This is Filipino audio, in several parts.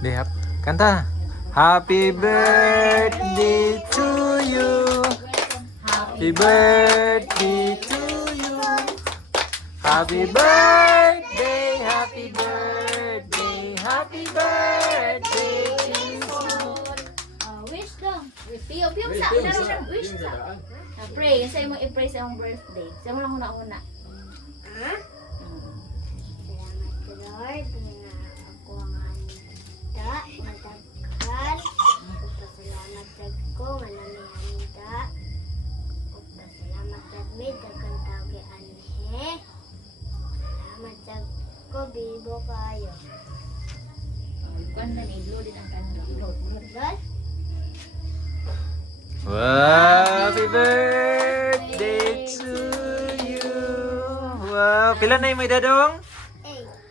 Lihat. Kanta. Happy birthday to you. Happy birthday to you. Happy birthday, happy birthday, happy birthday to you. Wish dong. Piyong sa. Naroon wish sa. Pray. Sa imong i-pray sa imong birthday. Sa imong lang una-una. Ha? Salamat ka, Lord, na ako ang handa, madaghan. Ugpasalamat sad ko, nga nami handa. Ugpasalamat sad mi, daghang tawag anhe. Salamat sad ko, bibo kayo. Kuan na ni blow din ang kandang. Blow. Lord, Wow, happy birthday to you. Wow, pila na yung may dadong?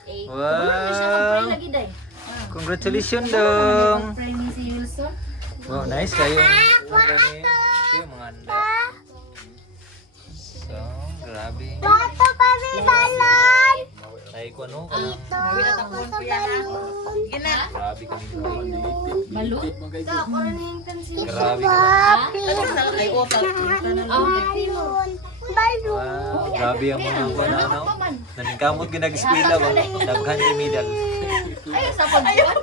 eh, Wow. Lagi day. Congratulations dong. Pray ni si Wilson. Wow, nice kayo. Mga gani. Ito yung mga handa. So, grabe. Bato pa mi balon! Ay ko ano, Ito, kanang ako sa balon. grabe kami. Balo. Ito, ako rin yung kansin. Grabe kami. Balon. Balon. Wow, grabe ang mga ano. Naningkamot ginag-eskwela ba? Daghan di medal. Ay, sa pagbuwan.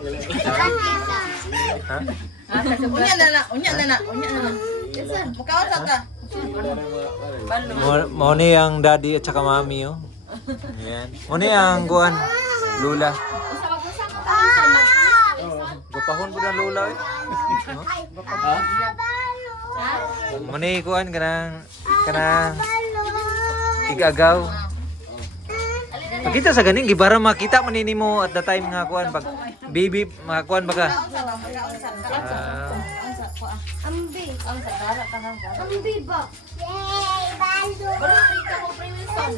Ha? Unya na. Yasan. Mukaon sa ka. Mo ni ang daddy at saka mami oh. Ayan. Mo ni ang kuan lula. Usa pag-usap mo sa Gapahon po ng lula eh. Ha? Mo ni kuan kanang igagaw. Pagkita sa ganing gibara makita man nimo at the time nga kuan pag baby makakuan baga. Ambi. Ang sa dara tanang ka. Ambi ba? Yay! Balon! Baro dito mo pray Wilson.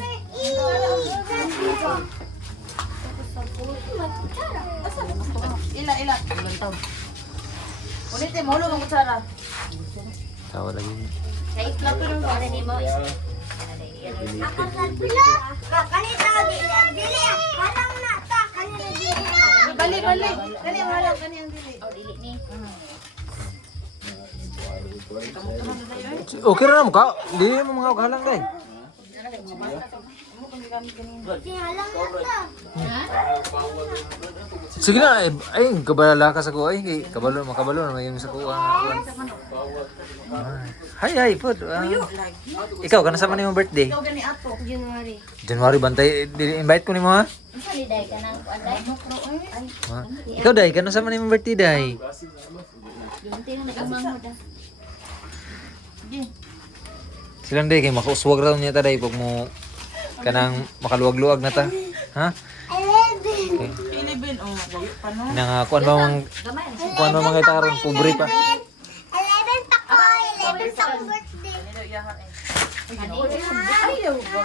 Ila. Ulitin mo ulo ng kutsara. Tawa lagi. Sa itlog ko nung gawin ni mo. Kanita dili. Halang na ta. Kanita dili. Bali. Kani ang halang, kani ang dili. Oh, dili ni. Okay ra mo ka? Di mo mga halang dai. Si halang na ta. Ha? Sige na, ay kabalala ka sa ko ay kay kabalo makabalo na yung sa ko. Hay pud. Ikaw kana sa man imong birthday? Ikaw gani ato. January. January bantay invite ko nimo ha. Unsa ni day ka nang kuan day? Ha? Ikaw dai kana sa man imong birthday dai? Dunti na nagamanghod ah. Silang day kay makauswag ra niya ta dai pag mo kanang makaluwag-luwag na ta. Ha? 11. 11 oh, gayo pa no. Nang kuan ba mang Gamay. kuan ba mga karon pobre pa. 11 pa ko. 11 pa ko birthday. Dili iyahan eh. Ani. Ayaw ba?